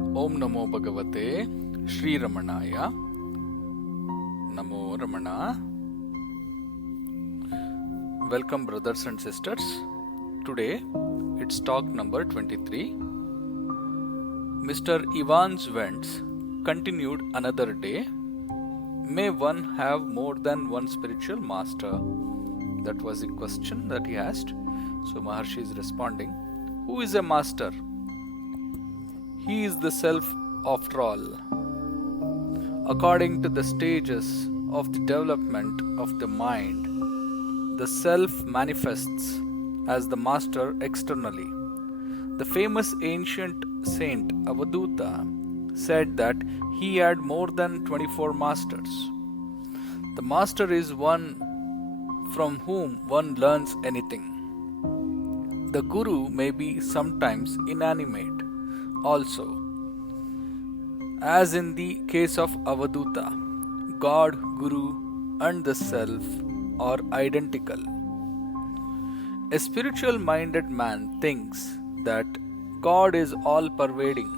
Om Namo Bhagavate Shri Ramanaya. Namo Ramana. Welcome, brothers and sisters. Today it's talk number 23. Mr. Ivan's Vents continued another day. May one have more than one spiritual master? That was the question that he asked. So Maharshi is responding. Who is a master? He is the self after all. According to the stages of the development of the mind, the self manifests as the master externally. The famous ancient saint Avaduta said that he had more than 24 masters. The master is one from whom one learns anything. The guru may be sometimes inanimate also. As in the case of Avaduta, God, Guru, and the Self are identical. A spiritual minded man thinks that God is all pervading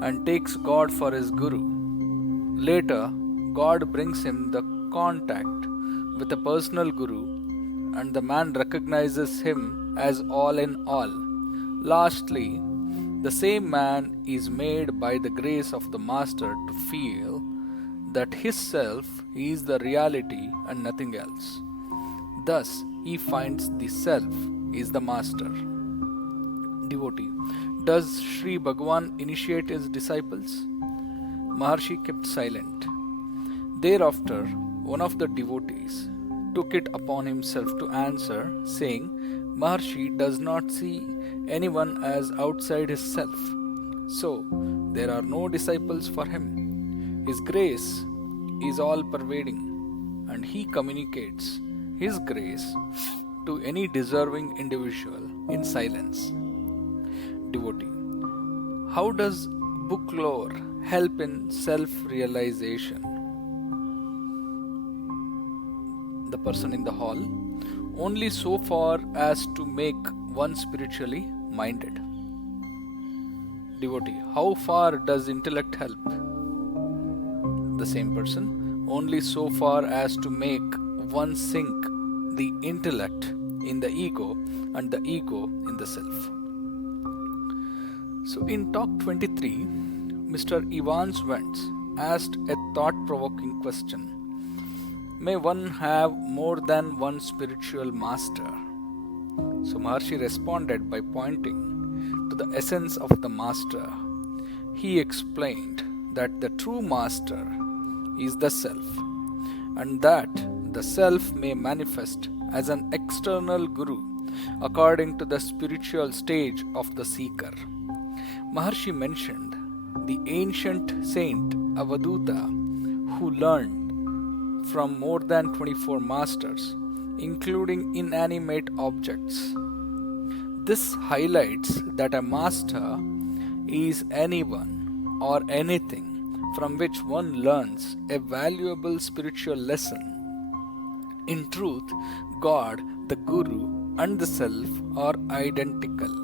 and takes God for his Guru. Later, God brings him the contact with a personal Guru, and the man recognizes him as all in all. Lastly, the same man is made by the grace of the Master to feel that his self is the reality and nothing else. Thus, he finds the self is the Master. Devotee. Does Sri Bhagavan initiate his disciples? Maharshi kept silent. Thereafter, one of the devotees took it upon himself to answer, saying, Maharshi does not see anyone as outside his self, so there are no disciples for him. His grace is all pervading, and he communicates his grace to any deserving individual in silence. Devotee. How does book lore help in self-realization? The person in the hall. Only so far as to make one spiritually minded. Devotee. How far does intellect help? The same person. Only so far as to make one sink the intellect in the ego and the ego in the self. So in Talk 23, Mr. Ivan's Vents asked a thought-provoking question. May one have more than one spiritual master? So Maharshi responded by pointing to the essence of the master. He explained that the true master is the self, and that the self may manifest as an external guru according to the spiritual stage of the seeker. Maharshi mentioned the ancient saint Avaduta who learned from more than 24 masters, including inanimate objects. This highlights that a master is anyone or anything from which one learns a valuable spiritual lesson. In truth, God, the Guru, and the Self are identical.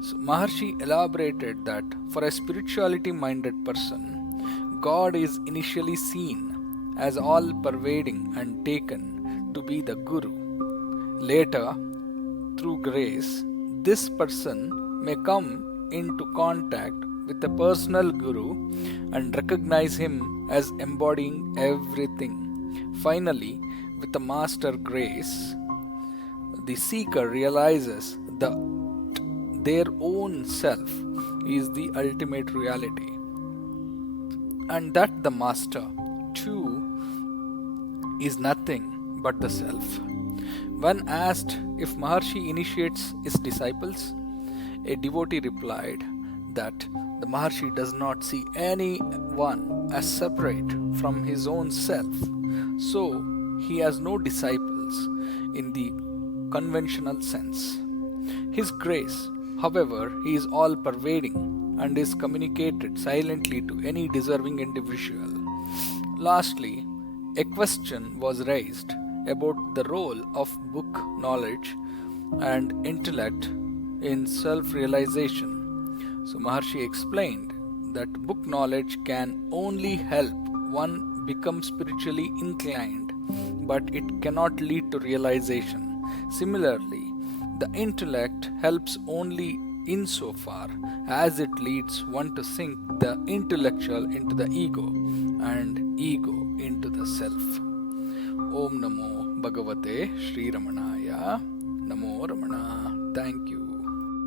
So Maharshi elaborated that for a spirituality minded person, God is initially seen as all pervading and taken to be the Guru. Later, through grace, this person may come into contact with a personal Guru and recognize him as embodying everything. Finally, with the Master grace, the seeker realizes that their own self is the ultimate reality, and that the Master, too, is nothing but the self. When asked if Maharshi initiates his disciples, a devotee replied that the Maharshi does not see anyone as separate from his own self, so he has no disciples in the conventional sense. His grace, however, is all pervading and is communicated silently to any deserving individual. Lastly, a question was raised about the role of book knowledge and intellect in self-realization. So Maharshi explained that book knowledge can only help one become spiritually inclined, but it cannot lead to realization. Similarly, the intellect helps only insofar as it leads one to sink the intellectual into the ego and ego into the self. Om Namo Bhagavate Shri Ramanaya. Namo Ramana. Thank you.